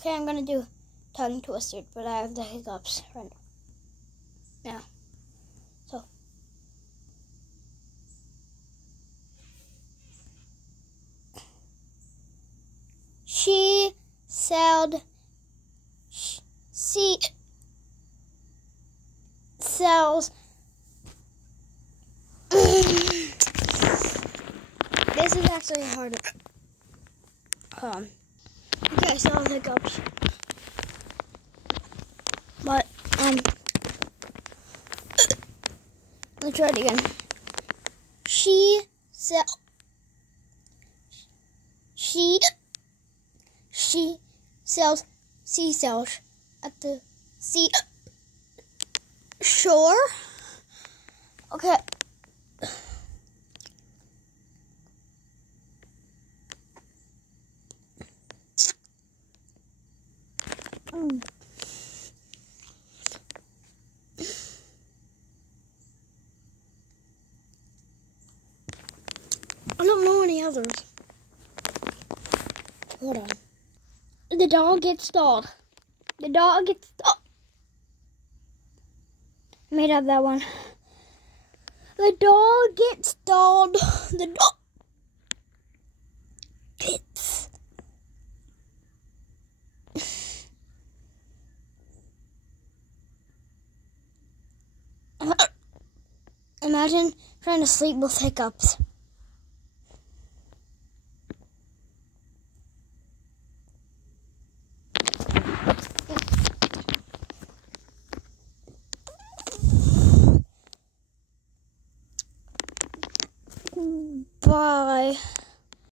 Okay, I'm gonna do tongue twisted, but I have the hiccups right now. So. She sells this is actually harder. Okay, so I'll hiccups. But let's try it again. She sells seashells at the shore. Okay. I don't know any others. Hold on. The dog gets stalled. The dog gets stalled. Made up that one. The dog gets stalled. The dog gets. Imagine trying to sleep with hiccups. Bye.